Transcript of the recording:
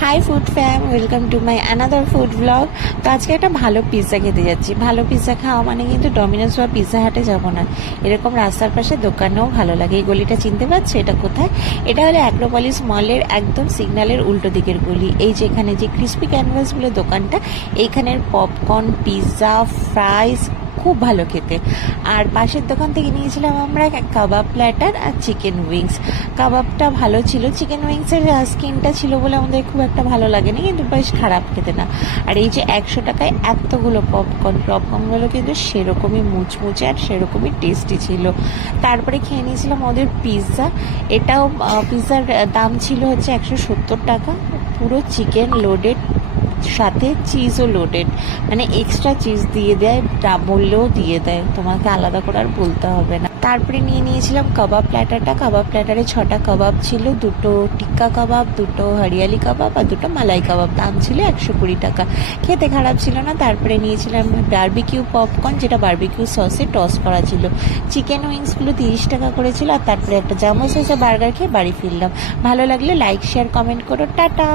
High food fam, welcome to my another food blog. তো আজকে একটা ভালো পিৎজা খেতে যাচ্ছি। ভালো পিৎজা খাওয়া মানে কিন্তু ডমিনোস বা পিৎজা হাটে যাবো না, এরকম রাস্তার পাশে দোকানেও ভালো লাগে। এই গলিটা চিনতে পারছো? এটা কোথায়? এটা হলো অ্যাক্রোপলিস মলের একদম সিগন্যালের উল্টো দিকের গলি। এই যে এখানে যে ক্রিস্পি ক্যানভাস বলে দোকানটা, এইখানের পপকর্ন, পিৎজা, ফ্রাইস খুব ভালো খেতে। আর পাশের দোকান থেকে নিয়েছিলাম আমরা কাবাব প্ল্যাটার আর চিকেন উইংস। কাবাবটা ভালো ছিল, চিকেন উইংসের স্কিনটা ছিল বলে আমাদের খুব একটা ভালো লাগেনি, কিন্তু বেশ খারাপ খেতে না। আর এই যে 100 টাকায় এতগুলো পপকর্নগুলো কিন্তু সেরকমই মুচমুচে আর সেরকমই টেস্টি ছিল। তারপরে খেয়ে নিয়েছিলাম ওদের পিৎজা। এটাও পিৎজার দাম ছিল হচ্ছে 170 টাকা, পুরো চিকেন লোডেড, সাথে চিজও লোডেড, মানে এক্সট্রা চিজ দিয়ে দেয়, বললেও দিয়ে দেয়, তোমাকে আলাদা করে আর বলতে হবে না। তারপরে নিয়ে নিয়েছিলাম কাবাব প্ল্যাটারটা। কাবাব প্ল্যাটারে 6টা কাবাব ছিল, দুটো টিক্কা কাবাব, দুটো হরিয়ালি কাবাব আর দুটো মালাই কাবাব। দাম ছিল 120 টাকা। খেতে খারাপ ছিল না। তারপরে নিয়েছিলাম বারবিকিউ পপকর্ন, যেটা বারবিকিউ সসে টস করা ছিল। চিকেন উইংসগুলো 30 টাকা করেছিল। আর তারপরে একটা জামো সাইজের বার্গার খেয়ে বাড়ি ফিরলাম। ভালো লাগলে লাইক, শেয়ার, কমেন্ট করো। টাটা।